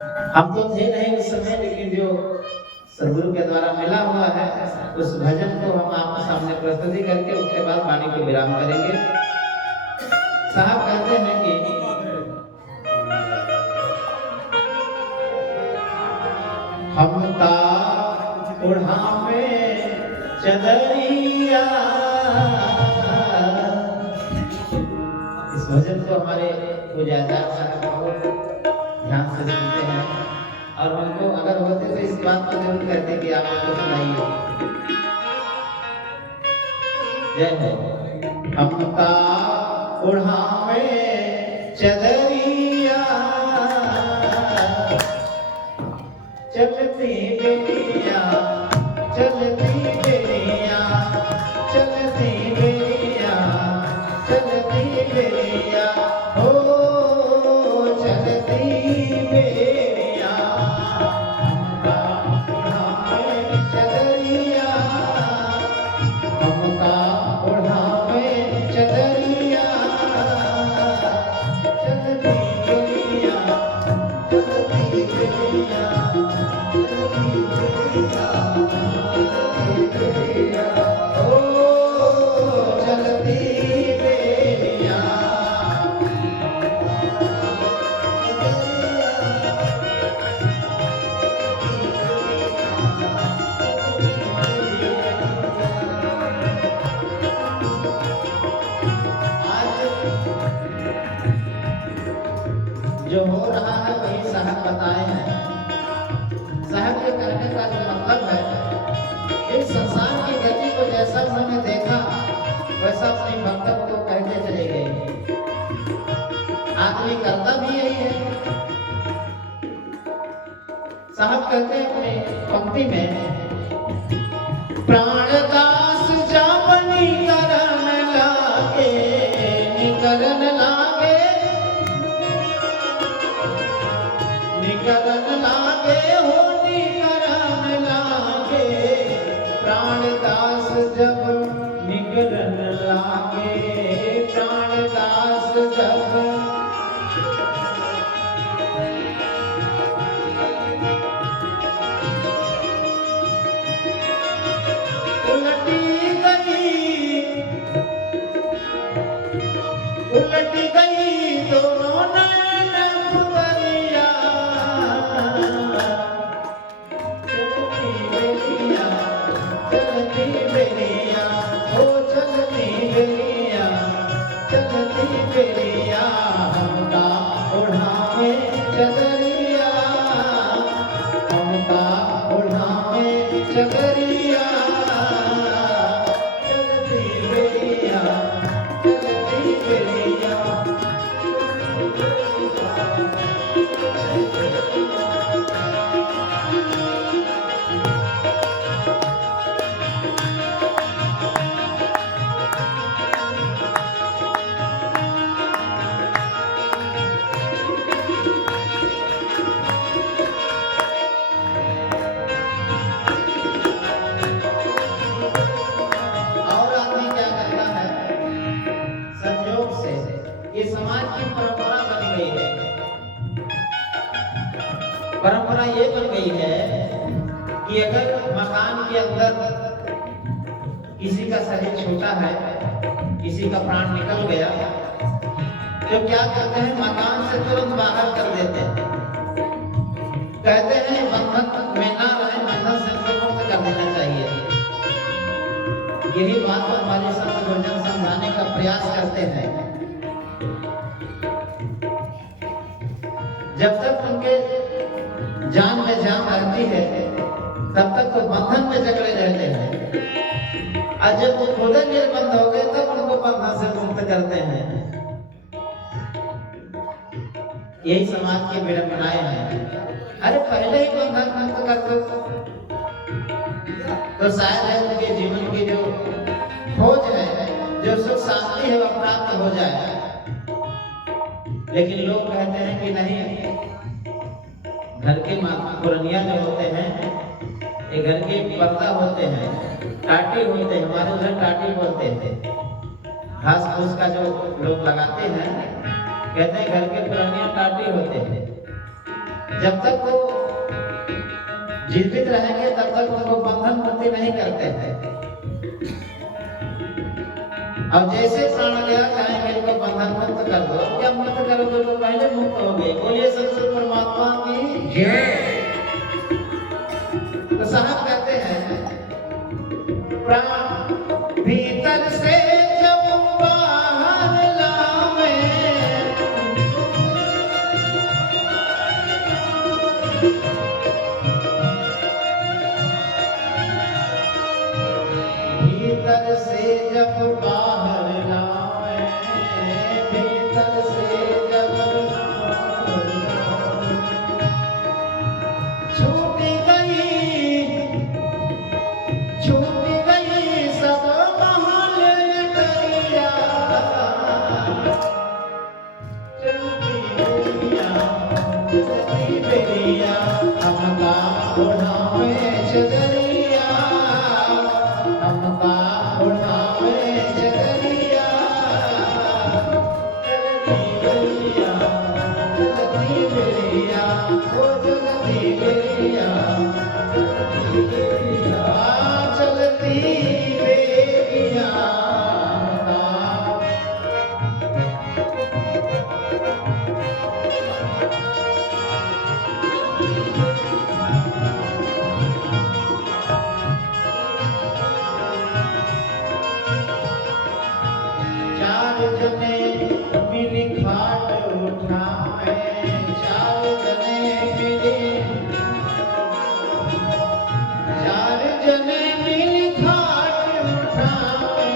हम तो थे नहीं उस समय, लेकिन जो सदगुरु के द्वारा मिला हुआ है उस भजन को हम आपके सामने प्रस्तुति करके उसके बाद वाणी को विराम करेंगे। साहब कहते हैं कि हम ता उड़ावे चदरिया। इस भजन को हमारे पूजादार साहब बहुत ध्यान से सुनते हैं और उनको अगर होते तो इस बात को जरूर कहते कि आप उसको सुनाइए। जय हो। हम ता उड़ावे चदरिया, चलती बेलिया, चलती बेलिया, चलती बेलिया, चलती बेलिया, हो चलती बेलिया। हमका उड़ावे चदरिया, हमका उड़ावे चदरिया, चलती बेलिया, चलती बेलिया, जो हो रहा है वही साहब बताए हैं। साहब के कहने का जो मतलब है, इस संसार की गति को जैसा उन्होंने देखा वैसा अपने भक्तों को कहते चले गए। आदमी करता भी यही है। साहब कहते हैं अपने पंक्ति में, प्राणदास जावनी करन लागे, निकरन लागे, निकरन लागे, हो निकरन लागे। प्राणदास जब निकरन लागे, प्राणदास जब उलट गई दोनों नैन पुतलिया, चलती बेलिया, चलती बेलिया, ओ चलती बेलिया, चलती बेलिया। हमका उड़ावे चदरिया, हमका उड़ावे चदरिया, चलती बेलिया, चलती बेलिया। और आदमी क्या करता है, संयोग से ये समाज की परंपरा बन गई है। परंपरा ये बन गई है कि अगर मकान के अंदर किसी का शरीर छोटा है, किसी का प्राण निकल गया, तो क्या करते हैं, मकान से तुरंत बाहर कर देते हैं। कहते हैं बंधन में ना रहे, बंधन से उनको मुक्त कर देना चाहिए। यही बात को हमारे संत गुरुजन समझाने का प्रयास करते हैं। जब तक उनके जान में जान रहती है तब तक तो बंधन में जकड़े रहते हैं, और जब वो खुद निर्बंध हो गए तब उनको बंधन से मुक्त करते हैं। यही समाज की विडंबनाएं हैं। अरे पहले ही बंधन मुक्त कर दो तो शायद है उनके जीवन की जो खोज है, जो सुख शांति है, वह प्राप्त हो जाए। लेकिन लोग कहते हैं कि नहीं, घर के पुरनिया जो होते हैं, ये घर के पर्दा होते हैं, टाटी होते हैं, हमारे उधर टाटी बोलते थे। घास फूस का जो लोग लगाते हैं, कहते हैं घर के पुरनिया टाटी होते हैं। जब तक वो जीवित रहेंगे तब तक उनको बंधन मुक्ति नहीं करते हैं। अब जैसे प्राण गया कहेंगे इनको बंधन मुक्त कर दो। क्या मुक्त करोगे? तो पहले मुक्त हो गए। बोलिए सदगुरु परमात्मा की जय। तो साहब कहते हैं प्राण भीतर से जब बाहर लावे, भीतर से जब बाहर लावे, भीतर से जब छूट गई सब महल डरिया, चलती बेरिया हमका उड़ावे चदरिया, हमका उड़ावे चदरिया, चलती बेरिया ओ चलती बेरिया, चलती बेरिया। चार जने मिली खाट उठाए, चार जने मिली, चार जने मिली खाट उठाए,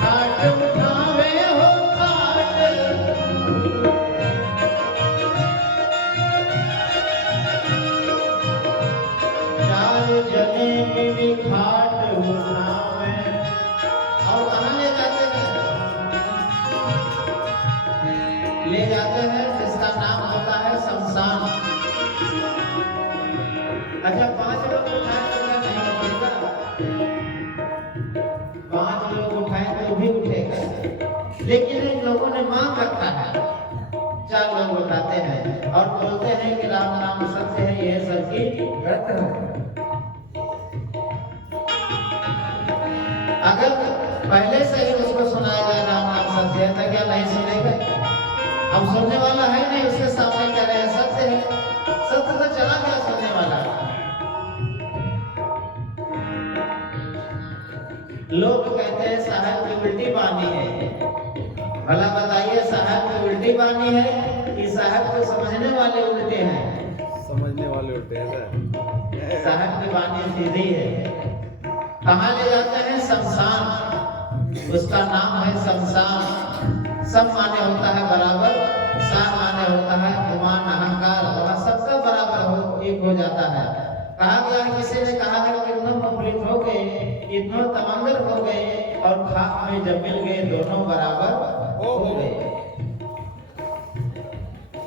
खाट उठावे हो खाट, चार जने मिली खाट उठावे। और कहाँ ले जाते हैं? ले जाते हैं जिसका नाम होता है शमशान। अच्छा 5 लोग उठाए तो क्या नहीं उठेगा? 5 लोग उठाए तो भी उठेगा, लेकिन इन लोगों ने मांग रखा है 4 लोग उठाते हैं और बोलते हैं कि राम नाम सत्य है, यह सबकी व्रत है। अगर पहले से ही उसको सुनाया जाए राम नाम सत्य है तो क्या नहीं सुनेगा? अब सुनने वाला है नहीं, उसके सामने कह रहे हैं सत्य है, सत्य तो चला गया सुनने वाला। लोग कहते हैं साहब की उल्टी बानी है। भला बताइए साहब की उल्टी बानी है कि साहब को समझने वाले उल्टे हैं? समझने वाले उल्टे हैं। साहब की बानी सीधी है। कहाँ ले जाते हैं? शमशान। उसका नाम है शमशान। सब माने होता है बराबर, सार माने होता है गुमान अहंकार, वह सबका बराबर हो एक हो जाता है। कहा गया है, किसी ने कहा है कि इतने मुफलिस हो गए, इतने तमंगर हो गए और खाक में जब मिल गए दोनों बराबर हो गए।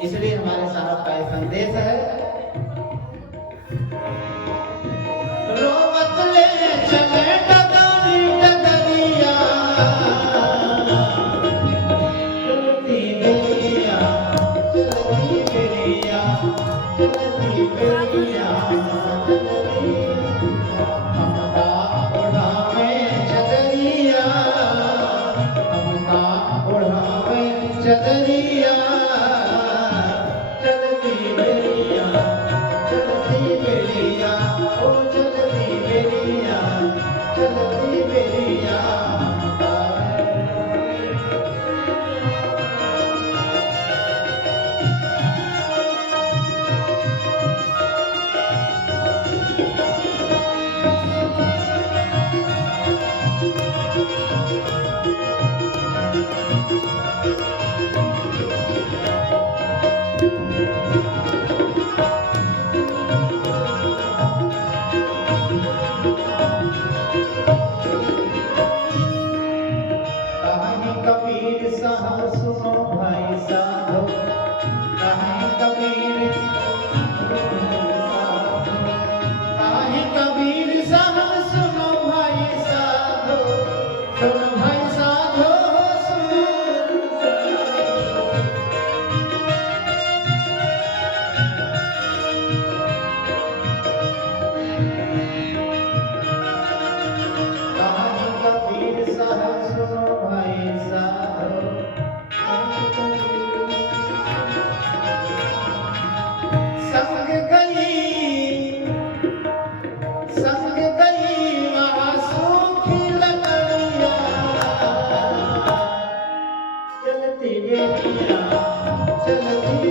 इसलिए हमारे साहब का एक संदेश है, रोवत ले चले डगानी डगरिया, चलती बेरिया, चलती बेरिया, चलती बेरिया, हमका उड़ावे चदरिया, हमका उड़ावे चदरिया, चलती बेरिया, चलती बेरिया, ओ चलती बेरिया, चलती बेरिया।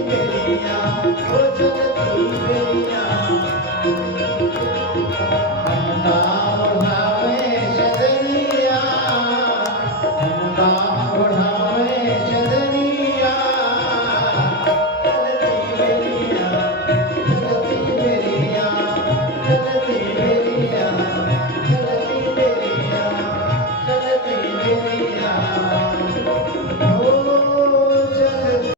बेरिया ओ चलती बेरिया